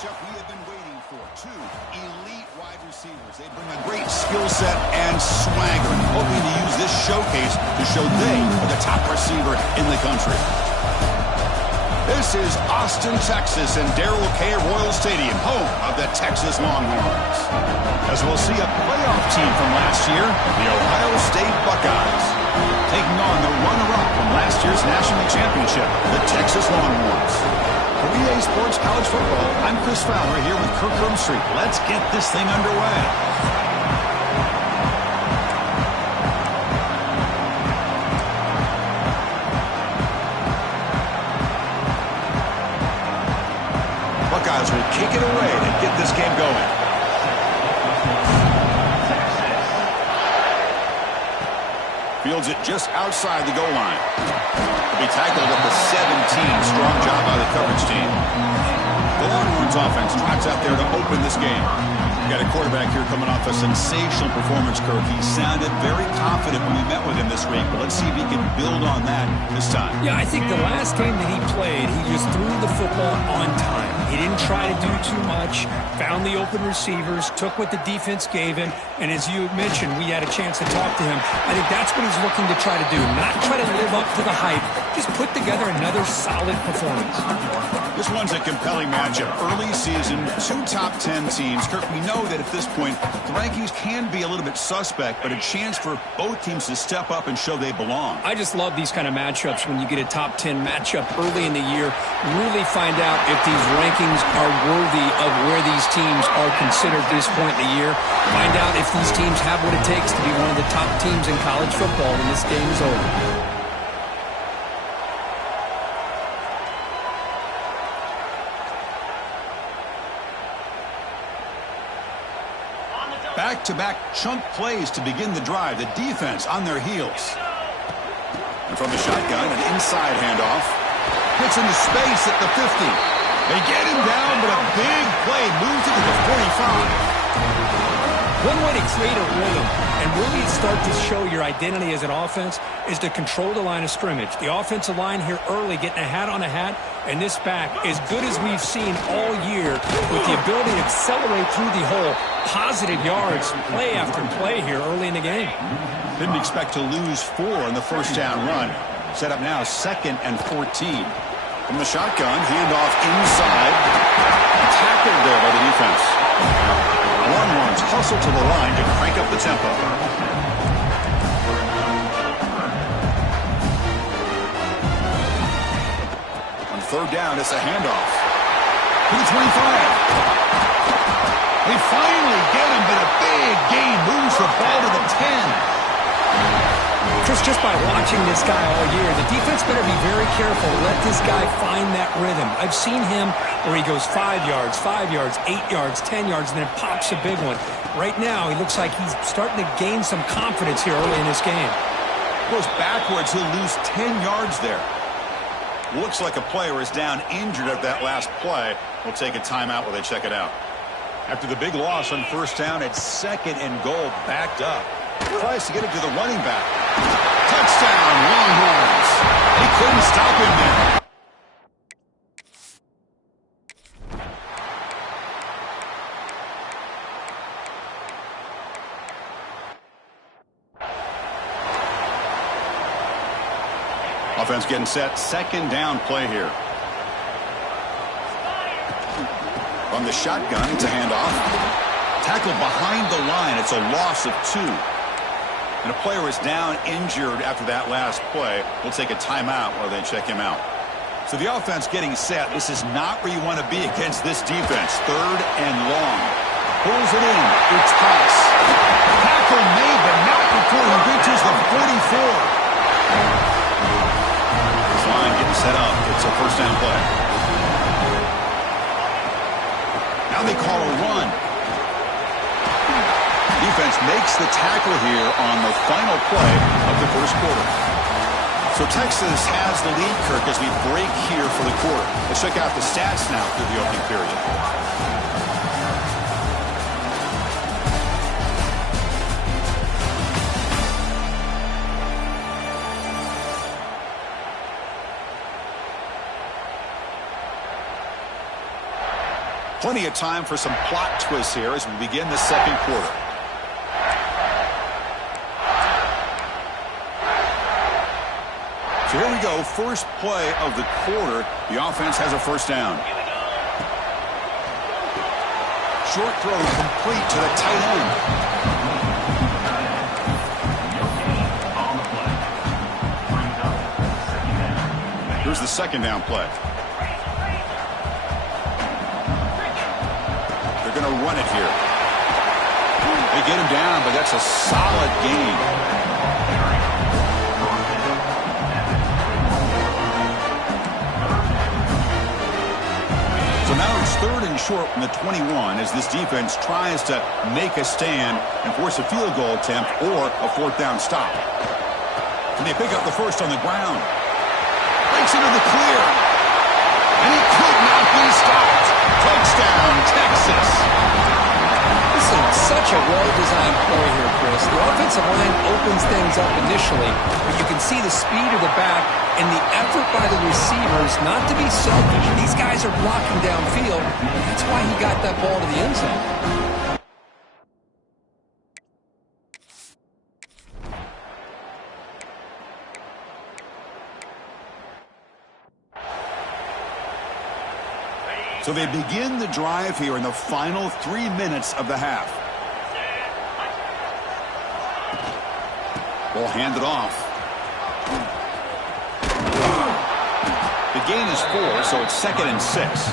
matchup we have been waiting for. Two elite wide receivers. They bring a great skill set and swagger, hoping to use this showcase to show they are the top receiver in the country. This is Austin, Texas, and Darrell K. Royal Stadium, home of the Texas Longhorns. As we'll see a playoff team from last year, the Ohio State Buckeyes, taking on the runner-up from last year's national championship, the Texas Longhorns. For EA Sports College Football, I'm Chris Fowler here with Kirk Herbstreit. Let's get this thing underway. Buckeyes will kick it away to get this game going. Fields it just outside the goal line. He'll be tackled at the 17. Strong job by the coverage team. The Longhorns offense drives out there to open this game. Got a quarterback here coming off a sensational performance, Kirk. He sounded very confident when we met with him this week, but let's see if he can build on that this time. Yeah, I think the last game that he played, he just threw the football on time. He didn't try to do too much, found the open receivers, took what the defense gave him, and as you mentioned, we had a chance to talk to him. I think that's what he's looking to try to do, not try to live up to the hype, just put together another solid performance. This one's a compelling matchup. Early season, two top 10 teams. Kirk, we know that at this point, the rankings can be a little bit suspect, but a chance for both teams to step up and show they belong. I just love these kind of matchups when you get a top 10 matchup early in the year. Really find out if these rankings are worthy of where these teams are considered at this point in the year. Find out if these teams have what it takes to be one of the top teams in college football when this game is over. Back-to-back chunk plays to begin the drive. The defense on their heels. And from the shotgun, an inside handoff. Gets into space at the 50. They get him down, but a big play moves it to the 45. One way to create a rhythm and really start to show your identity as an offense is to control the line of scrimmage. The offensive line here early getting a hat on a hat, and this back, as good as we've seen all year, with the ability to accelerate through the hole, positive yards, play after play here early in the game. Didn't expect to lose 4 in the first down run. Set up now 2nd and 14. From the shotgun, handoff inside. Tackled there by the defense. Longhorns hustle to the line to crank up the tempo. On 3rd down, it's a handoff. To the 25. They finally get him, but a big gain moves the ball to the 10. Chris, just by watching this guy all year, the defense better be very careful. Let this guy find that rhythm. I've seen him where he goes 5 yards, 5 yards, 8 yards, 10 yards, and then pops a big one. Right now, he looks like he's starting to gain some confidence here early in this game. Goes backwards, he'll lose 10 yards there. Looks like a player is down injured at that last play. We'll take a timeout while they check it out. After the big loss on 1st down, it's 2nd and goal, backed up. Tries to get it to the running back. Touchdown, Longhorns. They couldn't stop him there. Offense getting set. 2nd down play here. From the shotgun, it's a handoff. Tackled behind the line. It's a loss of 2. And a player is down injured after that last play. We'll take a timeout while they check him out. So the offense getting set. This is not where you want to be against this defense. 3rd and long. Pulls it in. It's pass. Tackle made, but not before he reaches the 44. This line getting set up. It's a 1st down play. Now they call a run. Defense makes the tackle here on the final play of the 1st quarter. So Texas has the lead, Kirk, as we break here for the quarter. Let's check out the stats now through the opening period. Plenty of time for some plot twists here as we begin the second quarter. So here we go, first play of the quarter. The offense has a first down. Short throw complete to the tight end. Here's the second down play. They're going to run it here. They get him down, but that's a solid gain. So now it's third and short from the 21 as this defense tries to make a stand and force a field goal attempt or a fourth down stop. And they pick up the first on the ground. Breaks into the clear. And he could not be stopped. Touchdown, Texas. This is such a well-designed play here, Chris. The offensive line opens things up initially, but you can see the speed of the back and the effort by the receivers not to be selfish. These guys are blocking downfield, and that's why he got that ball to the end zone. So they begin the drive here in the final 3 minutes of the half. Ball handed off. The gain is 4, so it's 2nd and 6.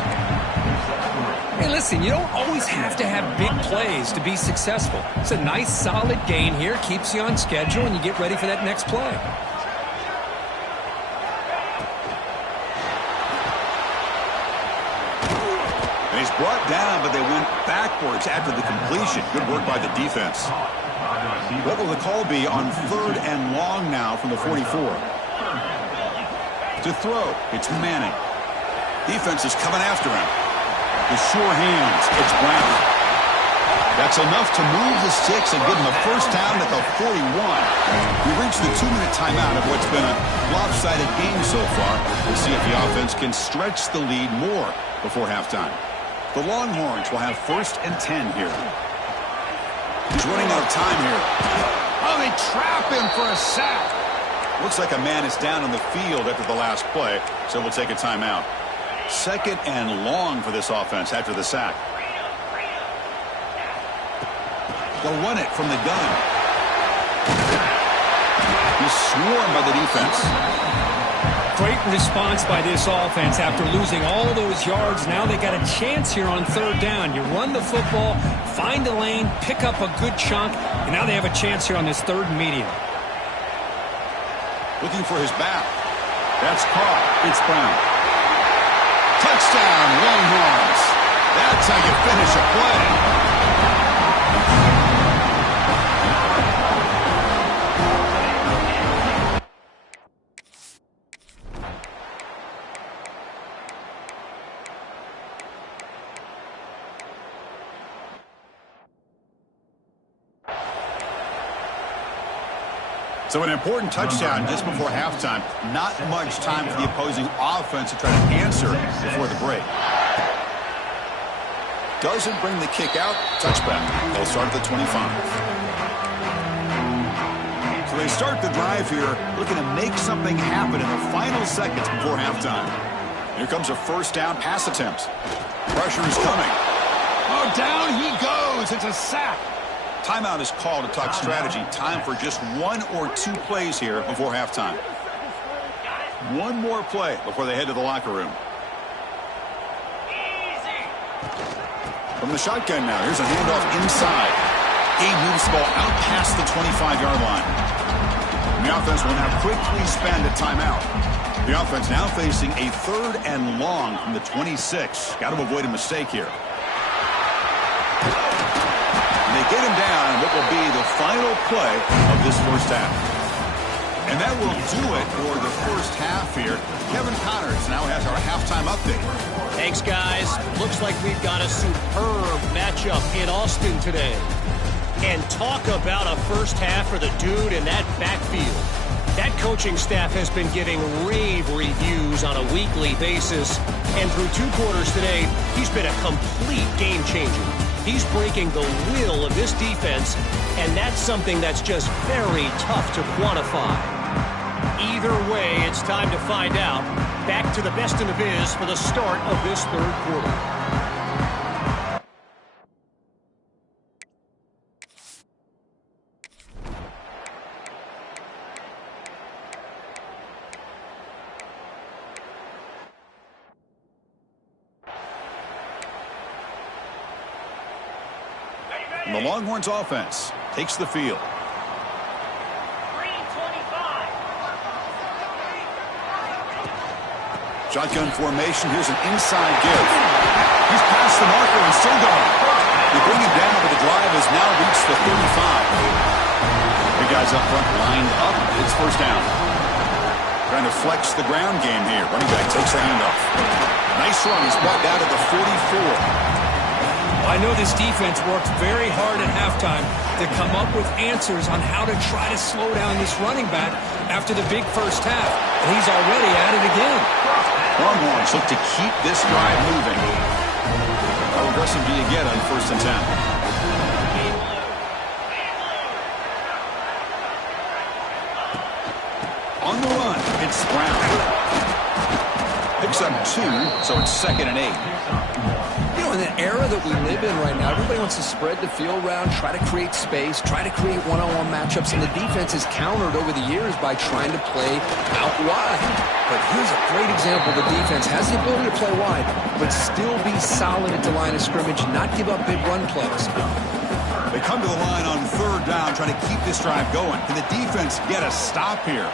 Hey, listen, you don't always have to have big plays to be successful. It's a nice, solid gain here, keeps you on schedule, and you get ready for that next play. And he's brought down, but they went backwards after the completion. Good work by the defense. What will the call be on 3rd and long now from the 44? To throw, it's Manning. Defense is coming after him. The sure hands, it's Brown. That's enough to move the sticks and give him the first down at the 41. We reached the 2-minute timeout of what's been a lopsided game so far. We'll see if the offense can stretch the lead more before halftime. The Longhorns will have 1st and 10 here. He's running out of time here. Oh, they trap him for a sack. Looks like a man is down on the field after the last play, so we'll take a timeout. 2nd and long for this offense after the sack. They'll run it from the gun. He's swarmed by the defense. Great response by this offense after losing all those yards. Now they got a chance here on 3rd down. You run the football, find a lane, pick up a good chunk, and now they have a chance here on this 3rd and medium. Looking for his back. That's caught. It's Brown. Touchdown, Longhorns. That's how you finish a play. So an important touchdown just before halftime. Not much time for the opposing offense to try to answer before the break. Doesn't bring the kick out. Touchback. They'll start at the 25. So they start the drive here looking to make something happen in the final seconds before halftime. Here comes a first down pass attempt. Pressure is coming. Oh, down he goes. It's a sack. Timeout is called to talk strategy. Time for just 1 or 2 plays here before halftime. One more play before they head to the locker room. From the shotgun now, here's a handoff inside. Gabe moves the ball out past the 25-yard line. And the offense will now quickly spend a timeout. The offense now facing a 3rd and long from the 26. Got to avoid a mistake here. They get him down in what will be the final play of this first half. And that will do it for the first half here. Kevin Connors now has our halftime update. Thanks, guys. Looks like we've got a superb matchup in Austin today. And talk about a first half for the dude in that backfield. That coaching staff has been giving rave reviews on a weekly basis. And through 2 quarters today, he's been a complete game changer. He's breaking the will of this defense, and that's something that's just very tough to quantify. Either way, it's time to find out. Back to the best in the biz for the start of this 3rd quarter. And the Longhorns offense takes the field. Shotgun formation. Here's an inside give. He's past the marker and still going. They bring him down, but the drive has now reached the 35. The guys up front lined up. It's first down. Trying to flex the ground game here. Running back takes the handoff. Nice run. He's brought down to the 44. I know this defense worked very hard at halftime to come up with answers on how to try to slow down this running back after the big first half. And he's already at it again. Longhorns look to keep this drive moving. How aggressive do you get on 1st and 10? On the run, it's Brown. Picks up 2, so it's 2nd and 8. In the era that we live in right now, everybody wants to spread the field around, try to create space, try to create one-on-one matchups, and the defense has countered over the years by trying to play out wide. But here's a great example. The defense has the ability to play wide, but still be solid at the line of scrimmage, not give up big run plays. They come to the line on 3rd down, trying to keep this drive going. Can the defense get a stop here?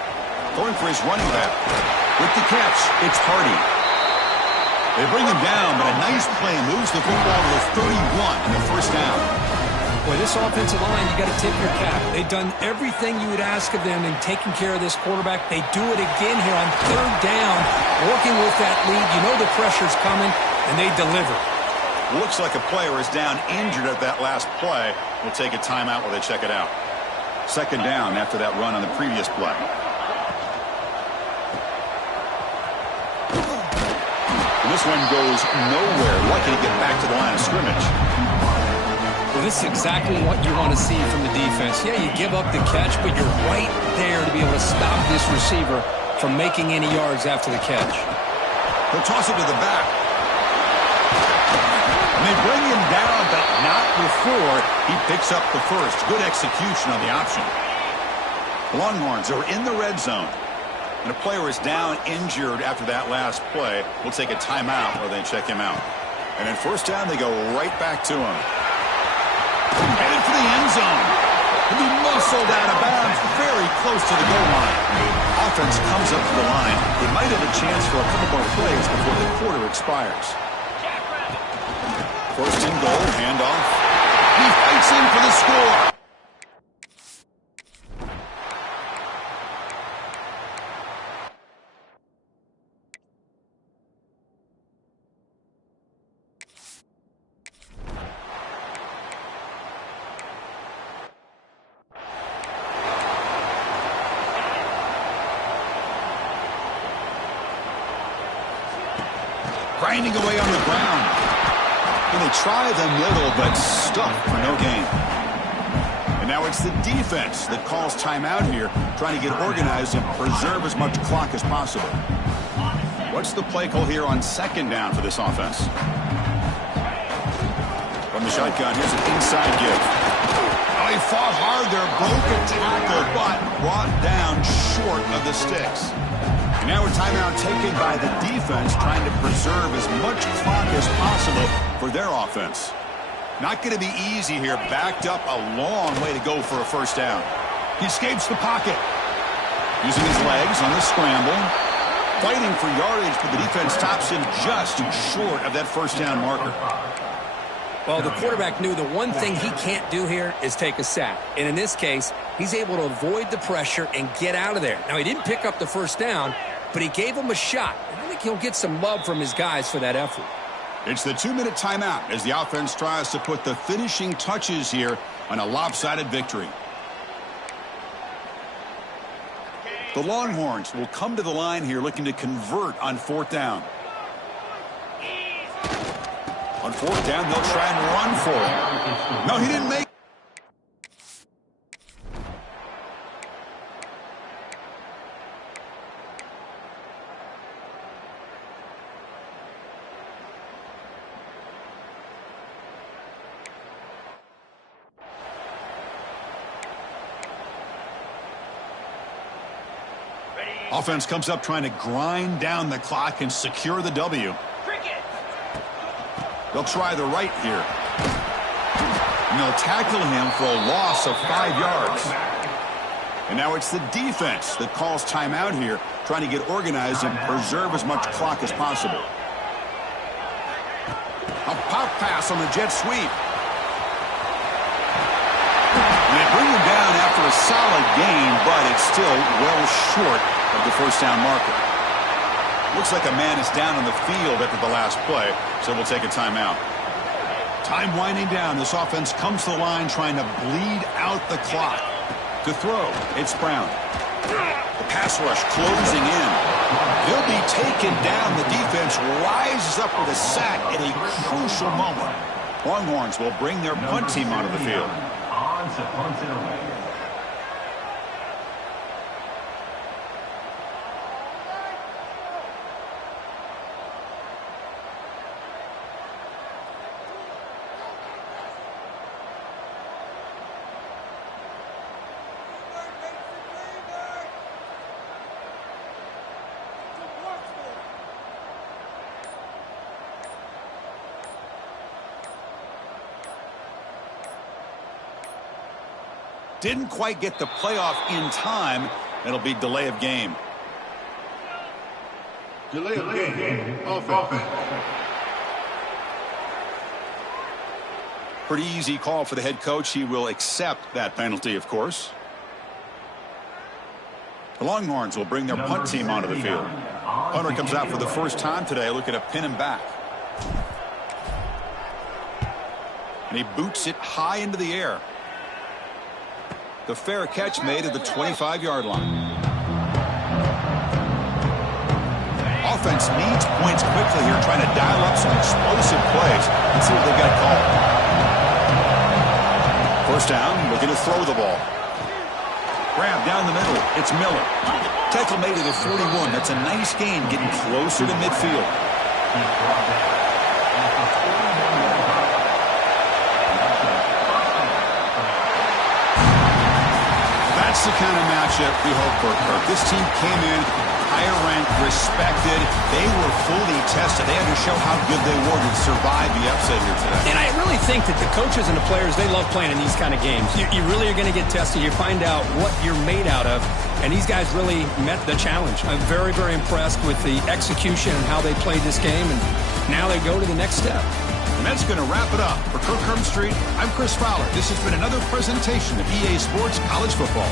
Going for his running back. With the catch, it's Hardy. They bring him down, but a nice play moves the football to the 31 in the first down. Boy, this offensive line, you got to tip your cap. They've done everything you would ask of them in taking care of this quarterback. They do it again here on 3rd down, working with that lead. You know the pressure's coming, and they deliver. Looks like a player is down injured at that last play. We'll take a timeout while they check it out. 2nd down after that run on the previous play. This one goes nowhere. Lucky to get back to the line of scrimmage. Well, this is exactly what you want to see from the defense. Yeah, you give up the catch, but you're right there to be able to stop this receiver from making any yards after the catch. He'll toss it to the back. And they bring him down, but not before he picks up the first. Good execution on the option. The Longhorns are in the red zone. And a player is down injured after that last play. We'll take a timeout while they check him out. And in 1st down, they go right back to him. Headed for the end zone. He'll be muscled out of bounds very close to the goal line. Offense comes up to the line. They might have a chance for a couple more plays before the quarter expires. 1st and goal, handoff. He fights in for the score. Grinding away on the ground. And they try the middle, but stuck for no gain. And now it's the defense that calls timeout here, trying to get organized and preserve as much clock as possible. What's the play call here on 2nd down for this offense? From the shotgun, here's an inside give. Oh, he fought hard there, broke a tackle, but brought down short of the sticks. And now a timeout taken by the defense, trying to preserve as much clock as possible for their offense. Not going to be easy here. Backed up a long way to go for a 1st down. He escapes the pocket. Using his legs on the scramble. Fighting for yardage, but the defense stops him just short of that 1st down marker. Well, the quarterback knew the one thing he can't do here is take a sack. And in this case, he's able to avoid the pressure and get out of there. Now, he didn't pick up the 1st down, but he gave him a shot. And I think he'll get some love from his guys for that effort. It's the 2-minute timeout as the offense tries to put the finishing touches here on a lopsided victory. The Longhorns will come to the line here looking to convert on 4th down. On 4th down, they'll try and run for it. No, he didn't make it. Offense comes up trying to grind down the clock and secure the W. They'll try the right here. And they'll tackle him for a loss of 5 yards. And now it's the defense that calls timeout here, trying to get organized and preserve as much clock as possible. A pop pass on the jet sweep. And they bring him down after a solid gain, but it's still well short of the 1st down marker. Looks like a man is down on the field after the last play, so we'll take a timeout. Time winding down. This offense comes to the line trying to bleed out the clock. To throw, it's Brown. The pass rush closing in. He'll be taken down. The defense rises up with a sack at a crucial moment. Longhorns will bring their punt team onto the field. Didn't quite get the playoff in time. It'll be delay of game. Delay of game. Offense. Pretty easy call for the head coach. He will accept that penalty, of course. The Longhorns will bring their punt team onto the field. Punter comes out for the first time today, looking to pin him back. And he boots it high into the air. The fair catch made at the 25-yard line. Offense needs points quickly here, trying to dial up some explosive plays. Let's see what they've got called. 1st down, looking to throw the ball. Grab down the middle. It's Miller. Tackle made at the 41. That's a nice gain, getting closer to midfield. That's the kind of matchup we hope for, Kirk. This team came in higher ranked, respected. They were fully tested. They had to show how good they were to survive the upset here today. And I really think that the coaches and the players, they love playing in these kind of games. You really are going to get tested. You find out what you're made out of. And these guys really met the challenge. I'm very, very impressed with the execution and how they played this game. And now they go to the next step. And that's going to wrap it up. For Kirk Herbstreit, I'm Chris Fowler. This has been another presentation of EA Sports College Football.